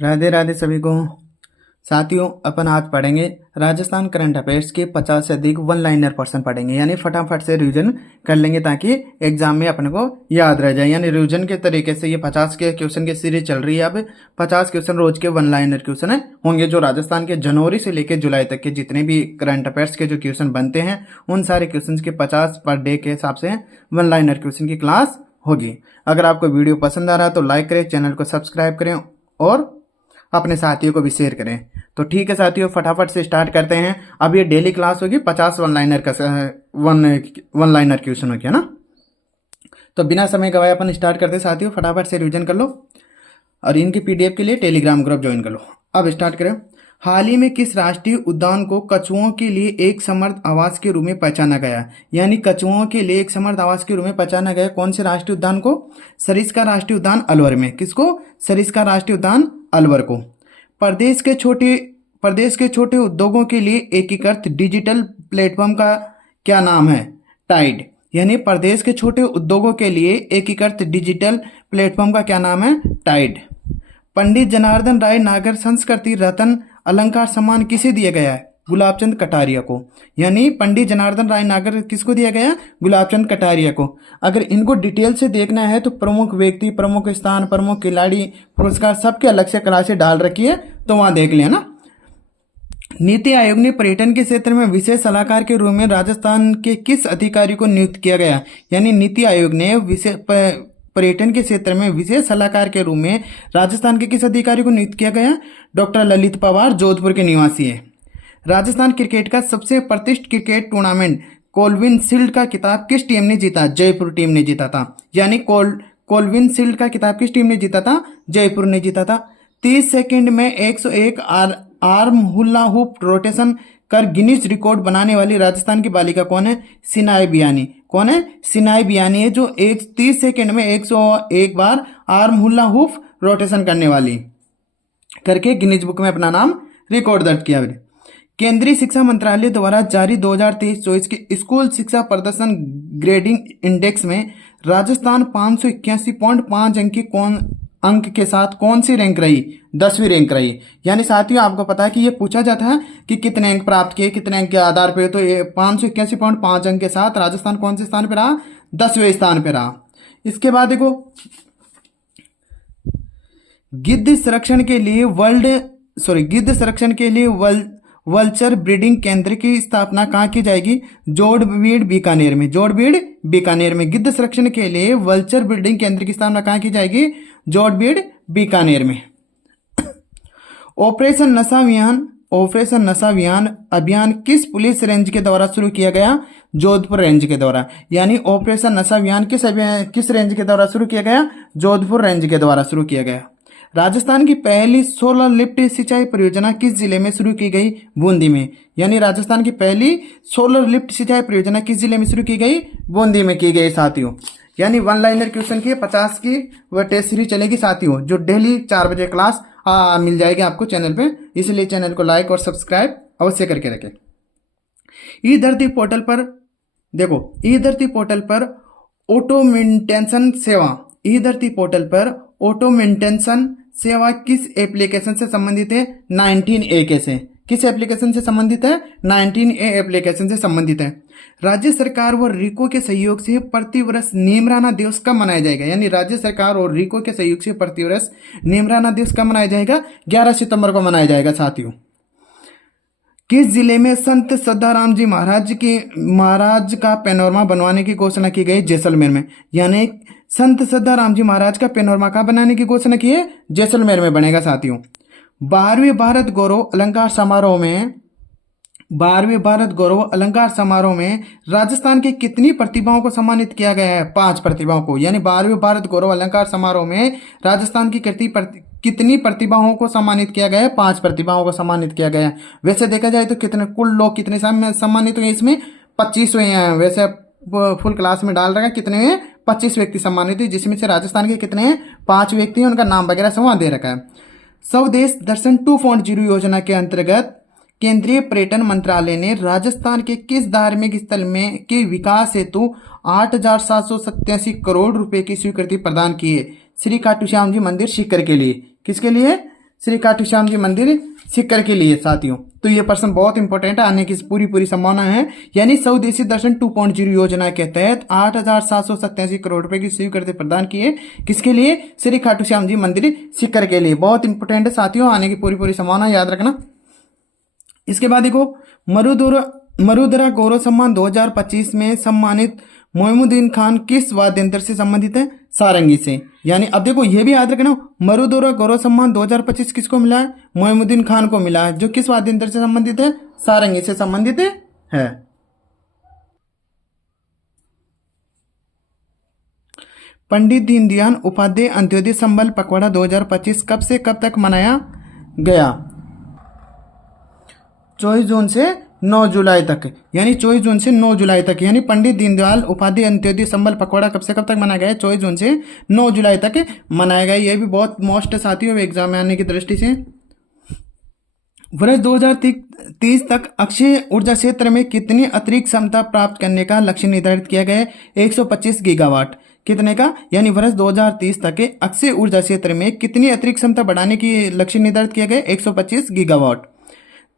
राधे राधे सभी को। साथियों, अपन आज पढ़ेंगे राजस्थान करंट अफेयर्स के 50 से अधिक वन लाइनर पर्सन पढ़ेंगे, यानी फटाफट से रिवीजन कर लेंगे ताकि एग्जाम में अपने को याद रह जाए। यानी रिवीजन के तरीके से ये 50 के क्वेश्चन की सीरीज चल रही है। अब 50 क्वेश्चन रोज के वन लाइनर क्वेश्चन होंगे, जो राजस्थान के जनवरी से लेकर जुलाई तक के जितने भी करंट अफेयर्स के जो क्वेश्चन बनते हैं उन सारे क्वेश्चन के 50 पर डे के हिसाब से वन लाइनर क्वेश्चन की क्लास होगी। अगर आपको वीडियो पसंद आ रहा है तो लाइक करें, चैनल को सब्सक्राइब करें और अपने साथियों को भी शेयर करें। तो ठीक है साथियों, फटाफट से स्टार्ट करते हैं। अब ये डेली क्लास होगी, 50 वन लाइनर क्वेश्चन होगी, है ना। तो बिना समय गवाए अपन स्टार्ट करते हैं साथियों। फटाफट से रिवीजन कर लो और इनकी पीडीएफ के लिए टेलीग्राम ग्रुप ज्वाइन कर लो। अब स्टार्ट करें। हाल ही में किस राष्ट्रीय उद्यान को कछुओं के लिए एक समर्थ आवास के रूप में पहचाना गया? यानी कछुओं के लिए एक समर्थ आवास के रूप में पहचाना गया कौन से राष्ट्रीय उद्यान को? सरिस्का राष्ट्रीय उद्यान अलवर में। किसको? सरिस्का राष्ट्रीय उद्यान अलवर को। प्रदेश के छोटे उद्योगों के लिए एकीकृत डिजिटल प्लेटफॉर्म का क्या नाम है? टाइड। यानी प्रदेश के छोटे उद्योगों के लिए एकीकृत डिजिटल प्लेटफॉर्म का क्या नाम है? टाइड। पंडित जनार्दन राय नागर संस्कृति रत्न अलंकार सम्मान किसे दिया गया है? गुलाबचंद कटारिया को। यानी पंडित जनार्दन राय नागर किसको दिया गया? गुलाबचंद कटारिया को। अगर इनको डिटेल से देखना है तो प्रमुख व्यक्ति, प्रमुख स्थान, प्रमुख खिलाड़ी, पुरस्कार सबके अलग से क्लासे डाल रखी है, तो वहां देख लेना। नीति आयोग ने पर्यटन के क्षेत्र में विशेष सलाहकार के रूप में राजस्थान के किस अधिकारी को नियुक्त किया गया? यानी नीति आयोग ने पर्यटन के क्षेत्र में विशेष सलाहकार के रूप में राजस्थान के किस अधिकारी को नियुक्त किया गया? डॉक्टर ललित पवार, जोधपुर के निवासी है। राजस्थान क्रिकेट का सबसे प्रतिष्ठित क्रिकेट टूर्नामेंट कोलविन शील्ड का खिताब किस टीम ने जीता? जयपुर टीम ने जीता था। यानी कोलविन शील्ड का खिताब किस टीम ने जीता था? जयपुर ने जीता था। 30 सेकंड में 101 आर्म हुला हुप रोटेशन कर गिनीज रिकॉर्ड बनाने वाली राजस्थान की बालिका कौन है? सिनाई बियानी। कौन है? सिनाई बियानी है, जो 30 सेकंड में 101 बार आर्म हुला हुप रोटेशन करने वाली करके गिनीज बुक में अपना नाम रिकॉर्ड दर्ज किया। केंद्रीय शिक्षा मंत्रालय द्वारा जारी 2023-24 के स्कूल शिक्षा प्रदर्शन ग्रेडिंग इंडेक्स में राजस्थान 581.5 अंक के साथ कौन सी रैंक रही? 10वीं रैंक रही। यानी साथियों, आपको पता है कि ये पूछा जाता है कि कितने अंक प्राप्त किए, कितने अंक के आधार पर, तो ये 581.5 अंक के साथ राजस्थान कौन से स्थान पर रहा? 10वें स्थान पर रहा। इसके बाद देखो, गिद्ध संरक्षण के लिए वल्चर ब्रीडिंग केंद्र की स्थापना कहाँ की जाएगी? जोड़बीड़ बीकानेर में। जोड़बीड़ बीकानेर में गिद्ध संरक्षण के लिए वल्चर ब्रीडिंग केंद्र की स्थापना कहाँ की जाएगी? जोड़बीड़ बीकानेर में। ऑपरेशन नशा अभियान किस पुलिस रेंज के द्वारा शुरू किया गया? जोधपुर रेंज के द्वारा। यानी ऑपरेशन नशा अभियान किस रेंज के द्वारा शुरू किया गया? जोधपुर रेंज के द्वारा शुरू किया गया। राजस्थान की पहली सोलर लिफ्ट सिंचाई परियोजना किस जिले में शुरू की गई? बूंदी में। यानी राजस्थान की पहली सोलर लिफ्ट सिंचाई परियोजना किस जिले में शुरू की गई? बूंदी में की गई साथियों। यानी वन लाइनर क्वेश्चन की 50 की वह टेस्ट सीरीज चलेगी साथियों, जो डेली 4 बजे क्लास मिल जाएगी आपको चैनल पे। इसलिए चैनल को लाइक और सब्सक्राइब अवश्य करके रखें। ई धरती पोर्टल पर देखो, ई धरती पोर्टल पर ऑटो मेंटेनेंस सेवा किस एप्लीकेशन से संबंधित है? 19A के से। किस एप्लीकेशन से संबंधित है? 19A एप्लीकेशन से संबंधित है। राज्य सरकार व रिको के सहयोग से प्रतिवर्ष नीमराना दिवस कब मनाया जाएगा? यानी राज्य सरकार और रिको के सहयोग से प्रतिवर्ष नीमराना दिवस कब मनाया जाएगा? 11 सितंबर को मनाया जाएगा साथियों। किस जिले में संत सदाराम जी महाराज का पैनोरमा बनवाने की घोषणा की गई? जैसलमेर में। यानी संत सदाराम जी महाराज का पैनोरमा का बनाने की घोषणा की है? जैसलमेर में बनेगा साथियों। 12वें भारत गौरव अलंकार समारोह में राजस्थान के कितनी प्रतिभाओं को सम्मानित किया गया है? 5 प्रतिभाओं को। यानी 12वें भारत गौरव अलंकार समारोह में राजस्थान की कितनी प्रतिभाओं को सम्मानित किया गया है? 5 प्रतिभाओं को सम्मानित किया गया है। वैसे देखा जाए तो कुल लोग कितने सम्मानित हुए? इसमें 25 हुए हैं। वैसे फुल क्लास में डाल रखा है, कितने हैं? 25 व्यक्ति सम्मानित हुए, जिसमें से राजस्थान के कितने हैं? 5 व्यक्ति हैं। उनका नाम वगैरह सब वहां दे रखा है। स्वदेश दर्शन 2.0 योजना के अंतर्गत केंद्रीय पर्यटन मंत्रालय ने राजस्थान के किस धार्मिक स्थल में के विकास हेतु 8,787 करोड़ रुपए की स्वीकृति प्रदान की है? श्री खाटू श्याम जी मंदिर सीकर के लिए। किसके लिए? श्री खाटू श्याम जी मंदिर सीकर के लिए साथियों। तो ये प्रश्न बहुत इंपॉर्टेंट है, आने की पूरी संभावना है। यानी स्वदेशी दर्शन 2.0 योजना के तहत 8,787 करोड़ रुपए की स्वीकृति प्रदान किए, किसके लिए? श्री खाटू श्याम जी मंदिर सीकर के लिए। बहुत इंपॉर्टेंट है साथियों, आने की पूरी संभावना, याद रखना। इसके बाद देखो, मरुधरा गौरव सम्मान 2025 में सम्मानित मोइनुद्दीन खान किस वाद्य यंत्र से संबंधित है? सारंगी से। यानी अब देखो ये भी याद रखना, मरुधरा गौरव सम्मान 2025 किसको मिला है? मोइनुद्दीन खान को मिला है, जो किस वाद्य यंत्र से संबंधित है? सारंगी से संबंधित है। पंडित दीनदयाल उपाध्याय अंत्योदय संबल पखवाड़ा 2025 कब से कब तक मनाया गया? 24 जून से 9 जुलाई तक, यानी 24 जून से 9 जुलाई तक। यानी पंडित दीनदयाल उपाध्याय अंत्योदय संबल पखवाड़ा कब से कब तक मनाया गया? 24 जून से 9 जुलाई तक मनाया गया। यह भी बहुत मोस्ट साथियों एग्जाम में आने की दृष्टि से। वर्ष 2030 तक अक्षय ऊर्जा क्षेत्र में कितनी अतिरिक्त क्षमता प्राप्त करने का लक्ष्य निर्धारित किया गया है? 125 गीगावाट। कितने का? यानी वर्ष 2030 तक अक्षय ऊर्जा क्षेत्र में कितनी अतिरिक्त क्षमता बढ़ाने की लक्ष्य निर्धारित किया गया? 125 गीगावाट।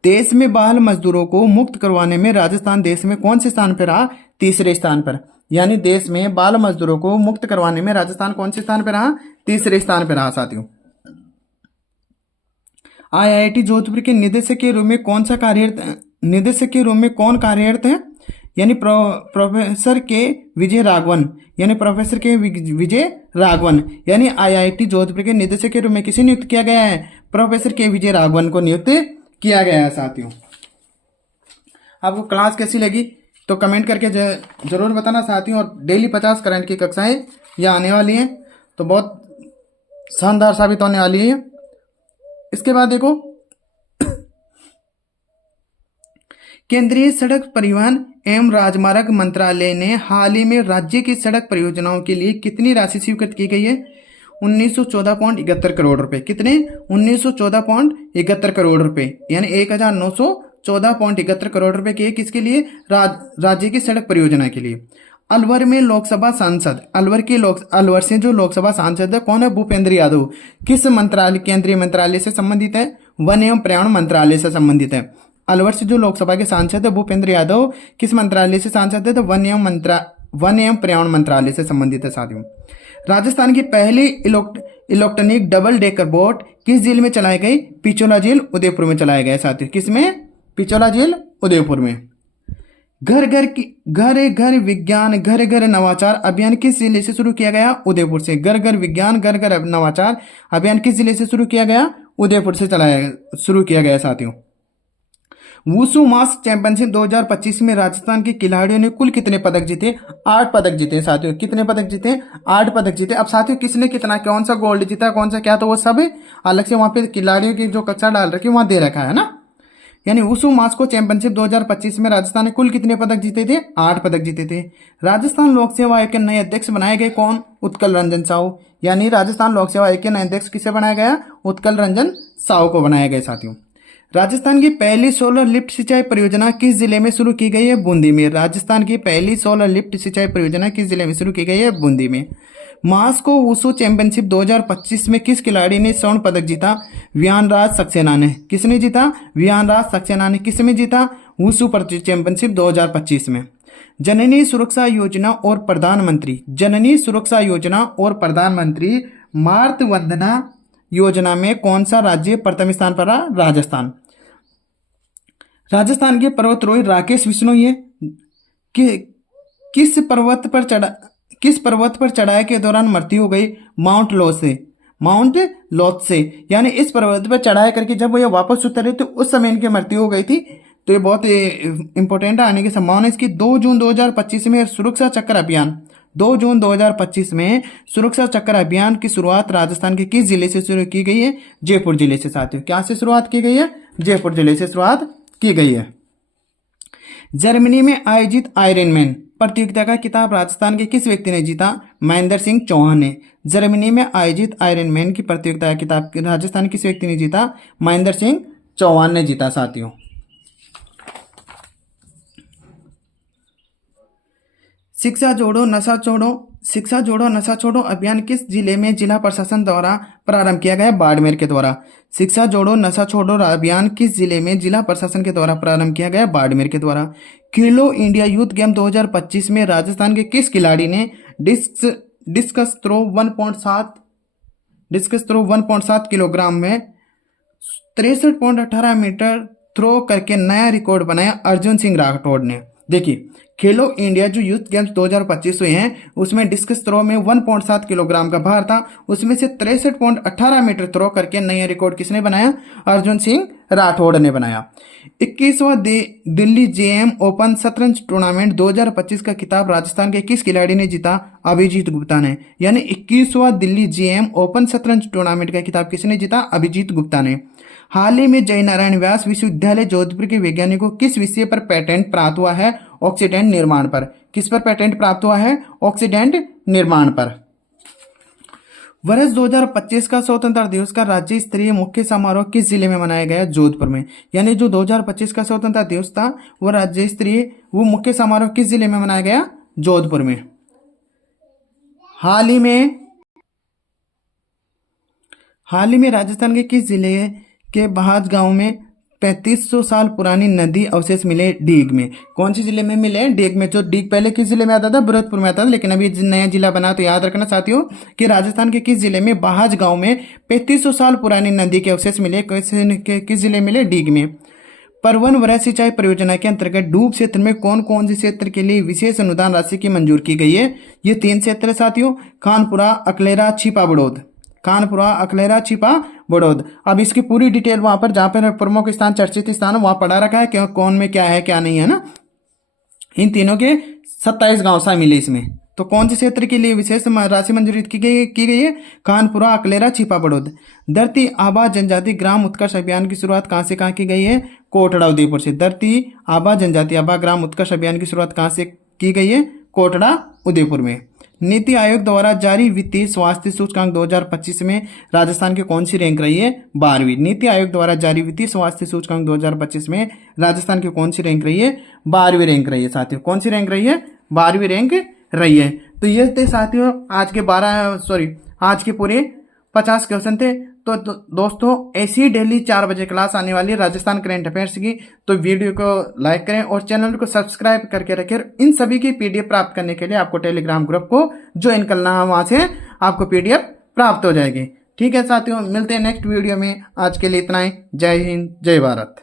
देश में बाल मजदूरों को मुक्त करवाने में राजस्थान देश में कौन से स्थान पर रहा? तीसरे स्थान पर। यानी देश में बाल मजदूरों को मुक्त करवाने में राजस्थान कौन से स्थान पर रहा? तीसरे स्थान पर रहा साथियों। IIT जोधपुर के निदेशक के रूप में कौन कार्यरत है? यानी प्रोफेसर के विजय राघवन। यानी प्रोफेसर के विजय राघवन, यानी IIT जोधपुर के निदेशक के रूप में किसे नियुक्त किया गया है? प्रोफेसर के विजय राघवन को नियुक्त किया गया है साथियों। आपको क्लास कैसी लगी तो कमेंट करके जरूर बताना साथियों। और डेली 50 करंट की कक्षाएं यह आने वाली हैं, तो बहुत शानदार साबित होने वाली है। इसके बाद देखो, केंद्रीय सड़क परिवहन एवं राजमार्ग मंत्रालय ने हाल ही में राज्य की सड़क परियोजनाओं के लिए कितनी राशि स्वीकृत की गई है? 1914.71 करोड़ रुपए। कितने? 1914.71 करोड़ रुपए, यानी 1914.71 करोड़ रुपए के किसके लिए? राज्य की सड़क परियोजना के लिए। अलवर में लोकसभा सांसद, अलवर से जो लोकसभा सांसद है कौन है? भूपेंद्र यादव। किस मंत्रालय, केंद्रीय मंत्रालय से संबंधित है? वन एवं पर्यावरण मंत्रालय से संबंधित है। अलवर से जो लोकसभा के सांसद है भूपेंद्र यादव किस मंत्रालय से सांसद है? तो वन एवं पर्यावरण मंत्रालय से संबंधित है साथियों। राजस्थान की पहली इलेक्ट्रॉनिक डबल डेकर बोट किस झील में चलाई गई? पिछोला झील उदयपुर में चलाया गया साथियों। किसमें? पिछोला झील उदयपुर में। घर घर विज्ञान घर घर नवाचार अभियान किस जिले से शुरू किया गया? उदयपुर से। घर घर विज्ञान घर घर नवाचार अभियान किस जिले से शुरू किया गया? उदयपुर से शुरू किया गया साथियों। वुशु मास्क चैंपियनशिप 2025 में राजस्थान के खिलाड़ियों ने कुल कितने पदक जीते? 8 पदक जीते साथियों। कितने पदक जीते? 8 पदक जीते। अब साथियों किसने कितना, कौन सा गोल्ड जीता, कौन सा क्या, तो वो सब अलग से वहां पे खिलाड़ियों की जो कक्षा डाल रखी है वहां दे रखा है ना। यानी वुशु मास्को चैंपियनशिप 2025 में राजस्थान ने कुल कितने पदक जीते थे? 8 पदक जीते थे। राजस्थान लोक सेवा आयोग के नए अध्यक्ष बनाए गए कौन? उत्कल रंजन साहू। यानी राजस्थान लोक सेवा आयोग के नए अध्यक्ष किसे बनाया गया? उत्कल रंजन साहू को बनाया गया साथियों। राजस्थान की पहली सोलर लिफ्ट सिंचाई परियोजना किस जिले में शुरू की गई है? बूंदी में। राजस्थान की पहली सोलर लिफ्ट सिंचाई परियोजना किस जिले में शुरू की गई है? बूंदी में। मास्को वुशु चैंपियनशिप 2025 में किस खिलाड़ी ने स्वर्ण पदक जीता? वियानराज सक्सेना ने। किसने जीता? वियानराज सक्सेना ने। किसमें जीता? वुशु चैंपियनशिप 2025 में। जननी सुरक्षा योजना और प्रधानमंत्री मातृ वंदना योजना में कौन सा राज्य प्रथम स्थान पर रहा? राजस्थान। राजस्थान के पर्वतारोही राकेश बिश्नोई है किस पर्वत पर चढ़ाई के दौरान मृत्यु हो गई? माउंट लोथ से। यानी इस पर्वत पर चढ़ाई करके जब वो वापस उतरे तो उस समय इनकी मृत्यु हो गई थी। तो ये बहुत इंपॉर्टेंट है, आने की संभावना इसकी। 2 जून 2025 में सुरक्षा चक्र अभियान 2 जून 2025 में सुरक्षा चक्र अभियान की शुरुआत राजस्थान के किस जिले से शुरू की गई है? जयपुर जिले से साथियों। क्या से शुरुआत की गई है? जयपुर जिले से शुरुआत की गई है। जर्मनी में आयोजित आयरनमैन प्रतियोगिता का खिताब राजस्थान के किस व्यक्ति ने जीता? महेंद्र सिंह चौहान ने। जर्मनी में आयोजित आयरनमैन की प्रतियोगिता का खिताब राजस्थान किस व्यक्ति ने जीता? महेंद्र सिंह चौहान ने जीता साथियों। शिक्षा जोड़ो नशा छोड़ो अभियान किस जिले में जिला प्रशासन द्वारा प्रारंभ किया गया? बाड़मेर के द्वारा। शिक्षा जोड़ो नशा छोड़ो अभियान किस जिले में जिला प्रशासन के द्वारा प्रारंभ किया गया? बाड़मेर के द्वारा। खेलो इंडिया यूथ गेम 2025 में राजस्थान के किस खिलाड़ी ने डिस्कस थ्रो 1.7 किलोग्राम में 63.18 मीटर थ्रो करके नया रिकॉर्ड बनाया? अर्जुन सिंह राठौड़ ने। देखिए, खेलो इंडिया जो यूथ गेम्स 2025 हुए हैं उसमें डिस्कस थ्रो में 1.7 किलोग्राम का भार था, उसमें से 63.18 मीटर थ्रो करके नया रिकॉर्ड किसने बनाया? अर्जुन सिंह राठौड़ ने बनाया। 21वां दिल्ली जेएम ओपन शतरंज टूर्नामेंट 2025 का खिताब राजस्थान के किस खिलाड़ी ने जीता? अभिजीत गुप्ता ने। यानी 21वां दिल्ली जेएम ओपन शतरंज टूर्नामेंट का खिताब किसने जीता? अभिजीत गुप्ता ने। हाल ही में जय नारायण व्यास विश्वविद्यालय जोधपुर के वैज्ञानिकों को किस विषय पर पेटेंट प्राप्त हुआ है? ऑक्सीडेंट निर्माण पर। किस पर पेटेंट प्राप्त हुआ है? ऑक्सीडेंट निर्माण पर। वर्ष 2025 का स्वतंत्रता दिवस का राज्य स्तरीय मुख्य समारोह किस जिले में मनाया गया? जोधपुर में। यानी जो 2025 का स्वतंत्रता दिवस था वो राज्य स्तरीय मुख्य समारोह किस जिले में मनाया गया? जोधपुर में। हाल ही में राजस्थान के किस जिले के बहाज गांव में 3500 साल पुरानी नदी अवशेष मिले? डीग में। कौन से जिले में मिले? डीग में। जो डीग पहले किस जिले में आता था? भरतपुर में आता था, लेकिन अभी नया जिला बना तो याद रखना साथियों कि राजस्थान के किस जिले में बहाज गांव में 3500 साल पुरानी नदी के अवशेष मिले? किस जिले मिले? डीग में। परवन वृहद सिंचाई परियोजना के अंतर्गत डूब क्षेत्र में कौन कौन से क्षेत्र के लिए विशेष अनुदान राशि की मंजूर की गई है? ये 3 क्षेत्र है साथियों, खानपुरा, अकलेरा, छिपा बड़ौद। कानपुरा, अकलेरा, छिपा बड़ौद। अब इसकी पूरी डिटेल वहां पर जहां पर प्रमुख स्थान, चर्चित स्थान वहां पढ़ा रखा है कि कौन में क्या है क्या नहीं है ना। इन तीनों के 27 गांव शामिल है इसमें। तो कौन से क्षेत्र के लिए विशेष राशि मंजूरी की गई है? कानपुरा, अकलेरा, छिपा बड़ौद। धरती आबा जनजाति ग्राम उत्कर्ष अभियान की शुरुआत कहां से कहां की गई है? कोटड़ा, उदयपुर से। धरती आबा जनजाति आबा ग्राम उत्कर्ष अभियान की शुरुआत कहां से की गई है? कोटड़ा, उदयपुर में। नीति आयोग द्वारा जारी वित्तीय स्वास्थ्य सूचकांक 2025 में राजस्थान की कौन सी रैंक रही है? 12वीं। नीति आयोग द्वारा जारी वित्तीय स्वास्थ्य सूचकांक 2025 में राजस्थान की कौन सी रैंक रही है? 12वीं रैंक रही है साथियों। कौन सी रैंक रही है? 12वीं रैंक रही है। तो ये थे साथियों आज के पूरे 50 क्वेश्चन थे। तो दोस्तों ऐसी डेली 4 बजे क्लास आने वाली है राजस्थान करंट अफेयर्स की, तो वीडियो को लाइक करें और चैनल को सब्सक्राइब करके रखें। इन सभी की पीडीएफ प्राप्त करने के लिए आपको टेलीग्राम ग्रुप को ज्वाइन करना है, वहां से आपको पीडीएफ प्राप्त हो जाएगी। ठीक है साथियों, मिलते हैं नेक्स्ट वीडियो में। आज के लिए इतना ही। जय हिंद, जय भारत।